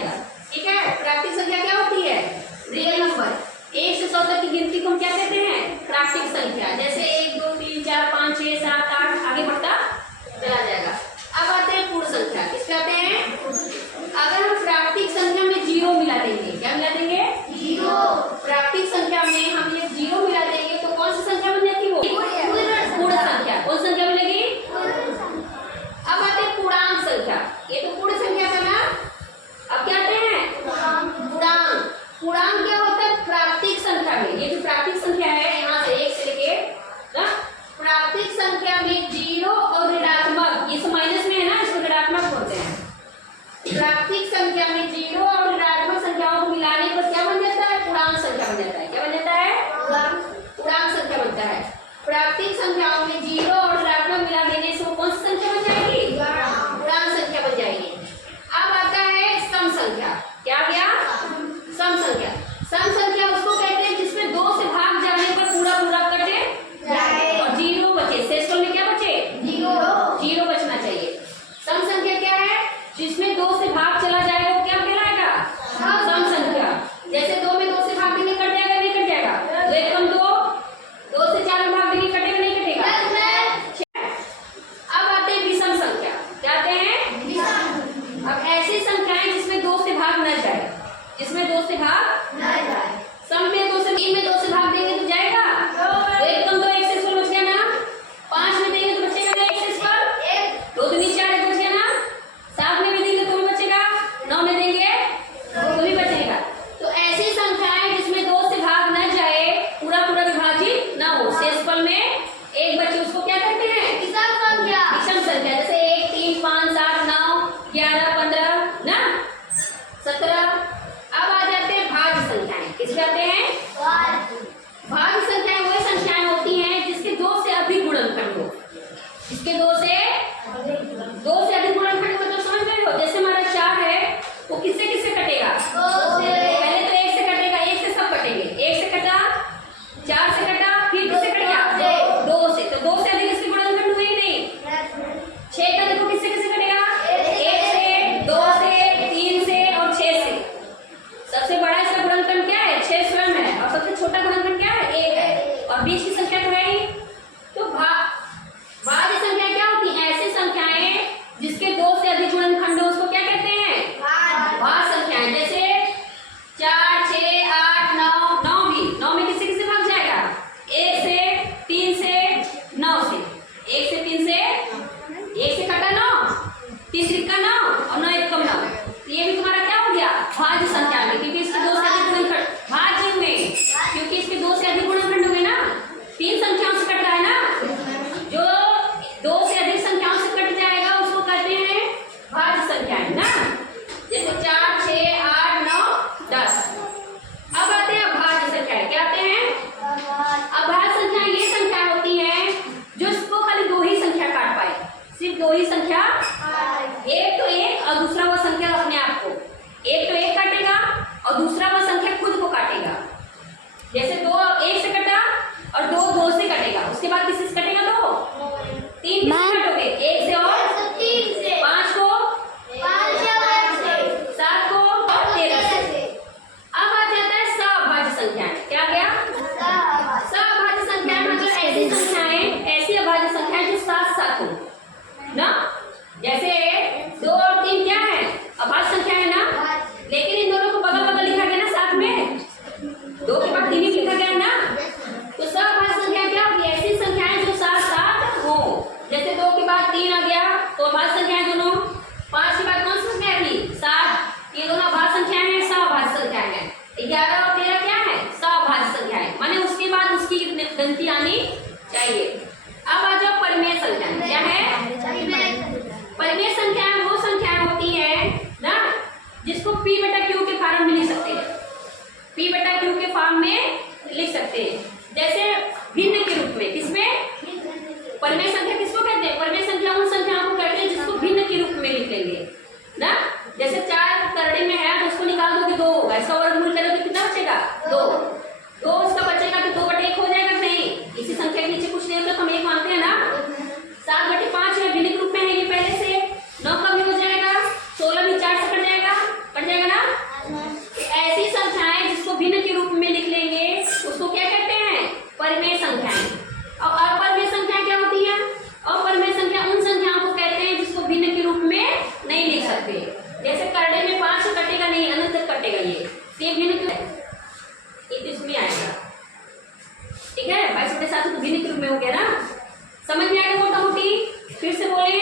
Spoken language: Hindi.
जाएगा। ठीक है, प्राकृतिक संख्या क्या होती है? Real number. 1 से 100 तक की गिनती को हम क्या कहते हैं? प्राकृतिक संख्या। जैसे 1 2 3 4 5 6 7 8 आगे बढ़ता चला जाएगा। अब आते हैं पूर्ण संख्या। किस कहते हैं? अगर हम प्राकृतिक संख्या में 0 मिला देंगे, क्या मिला देंगे? 0। प्राकृतिक संख्या में हम ये 0 मिला देंगे तो कौन सी संख्या बन जाती है? वो पूर्ण संख्या। कौन संख्या मिलेगी? अब आते हैं पूर्णांक संख्या। ये तो पूर्ण संख्या था ना, अब क्या आते हैं? पूर्णांक। पूर्णांक क्या होता है? प्राकृतिक संख्या में, ये जो प्राकृतिक संख्या है यहाँ से 1 से लेके ना, प्राकृतिक संख्या में 0 और ऋणात्मक, ये माइनस में है ना, इसको ऋणात्मक बोलते हैं। प्राकृतिक संख्या में 0 और ऋणात्मक संख्याओं को मिलाने पर क्या बन जाता है? पूर्णांक संख्या बन जाता है। क्या बन जाता है? पूर्णांक संख्या बनता है। प्राकृतिक संख्याओं में 0 और ऋणात्मक मिला देने से वो कौन सी संख्या बन जाएगी? पूर्णांक संख्या बन जाएगी। अब आता है सम संख्या। क्या गया? सम संख्या। सम संख्या उसको कहते हैं जिसमें 2 से भाग जाने पर पूरा पूरा कटे और 0 बचे। शेषफल में क्या बचे? 0 बचना चाहिए। सम संख्या क्या है? जिसमें 2 से भाग चला जाएगा वो क्या कहलाएगा? सम संख्या। जैसे 2 में 2 से भाग देंगे, कट जाएगा नहीं कट जाएगा? 2 एकम 2, 2 से 4 में भाग देंगे, कटेगा नहीं कटेगा? अब आते हैं विषम संख्या। क्या आते हैं? विषम। अब ऐसी संख्याएं जिसमें 2 से भाग न जाए, जिसमें 2 से भाग न जाए। सम में 2 से 3 में 2 से भाग देंगे तो जाएगा? 2 एकम 2, 1 से बच गया ना। 5 में देंगे तो बचेगा ना 1 से 2 दूनी 4 बच गया ना। 7 में भी देंगे तो भी बचेगा, 9 में देंगे तो भी बचेगा। तो ऐसी संख्याएं जिसमें 2 से भाग न जाए, पूरा पूरा विभाजित न हो, शेषफल में एक बचे, उसको क्या कहते हैं? विषम संख्या। विषम संख्या। जैसे 1 3 5 7 9 11 15 ना 17। अब आ जाते हैं भाज्य संख्याएं। किस कहते हैं? भाज्य संख्याएं वही संख्याएं होती हैं जिसके 2 से अधिक गुणनखंड हो। इसके 2 से अधिक गुणनखंड मतलब समझ रहे हो? जैसे हमारा 4 है, वो किससे किससे कटेगा? 2 से। पहले तो 1 से कटेगा, 1 से सब कटेंगे। 1 से कटा, 4 से कटा, फिर किससे कटेगा? 2 से। तो 2 से अधिक इसके गुणनखंड हुए ही नहीं। 6 का देखो किससे किससे कटेगा? 1 से, 2 से, 3 से और 6 से। सबसे बड़ा इसका गुणनखंड क्या है? 6 स्वयं है। और सबसे छोटा गुणनखंड क्या है? 1 है। और बीच की संख्या तो है ही। तो भाज्य संख्या क्या होती है? ऐसी संख्याएं जिसके 2 से अधिक गुणनखंड हो, उसको क्या कहते हैं? भाज्य संख्याएं। जैसे 4 6 8 9, 9 भी, 9 में किससे किससे भाग जाएगा? 1 से 3 से 9 से। 1 से 3 से 1 से कटा 9, 3 त्रिका 9 और 9 एकम 9। तो ये भी तुम्हारा क्या हो गया? भाज्य संख्या में, क्योंकि इसके 2 से अधिक गुणनखंड भाज्य हुए, क्योंकि इसके 2 से अधिक गुणनखंड हुए ना। 3 संख्याओं से कट रहा है ना, जो 2 से अधिक संख्याओं से कट जाएगा उसको कहते हैं भाज्य संख्याएं ना। जैसे 4 6 8 9 10। अब आते हैं अभाज्य संख्याएं। क्या आते हैं? अभाज्य संख्याएं ये संख्या होती है जो इसको खाली 2 ही संख्या काट पाए, सिर्फ 2 ही संख्या, एक तो 1 और दूसरा वो संख्या अपने आप को। एक तो 1 काटेगा और दूसरा वो संख्या खुद को काटेगा। जैसे 2 1 से कटा और 2 2 से कटेगा, उसके बाद किससे कटेगा? 2 3 किससे काटोगे? 1 से और 3 से। 5 को 5 से, 7 को और 13 से। अब आ जाता है सअभाज्य संख्याएं। क्या गया? सअभाज्य संख्याएं मतलब ऐसी संख्याएं, ऐसी अभाज्य संख्याएं जो साथ साथ हो ना। जैसे 2 और 3 क्या है? अभाज्य संख्या है ना, लेकिन इन दोनों को बगल बगल लिखा गया ना साथ में, 2 के बाद 3 ही लिखा गया है ना। तो सअभाज्य संख्या क्या होगी? ऐसी संख्याएं जो साथ साथ हो। जैसे 2 के बाद 3 आ गया तो अभाज्य संख्याएं दोनों। 5 के बाद कौन सी संख्या थी? 7। ये दोनों अभाज्य संख्याएं हैं, सअभाज्य संख्याएं हैं। 11 और 13 क्या है? सअभाज्य संख्याएं, माने उसके बाद उसकी गिनती आनी चाहिए। अब आ जाओ परिमेय संख्याएं। क्या है? परिमेय संख्याएं वो संख्याएं होती है ना जिसको P/Q के फॉर्म में लिख सकते हैं। P/Q के फॉर्म में लिख सकते हैं। जैसे भिन्न के रूप में। किसमें? परिमेय संख्या किसको कहते हैं? परिमेय संख्या उन संख्याओं को कहते हैं जिसको भिन्न के रूप में लिख लेंगे ना। जैसे 4 करड़े में है तो उसको निकाल दोगे 2 होगा, इसका वर्गमूल करोगे कितना बचेगा? 2। 2 इसका बचेगा तो 2/1 हो जाएगा कि नहीं? इसी संख्या के नीचे कुछ नहीं होता तो हम 1 मानते हैं ना। 7/5 है, भिन्न के रूप में है ये पहले से। 9 का भी हो जाएगा, 16 भी 4 से कट जाएगा ना। सकते। जैसे करने में 5 कटेगा नहीं, अनंत तक कटेगा ये, तो ये भिन्न क्यों है? ये तो इसमें आएगा, ठीक है। 22/7 तो भिन्न के रूप में हो गया ना, समझ में आएगा मोटा मोटी? फिर से बोले,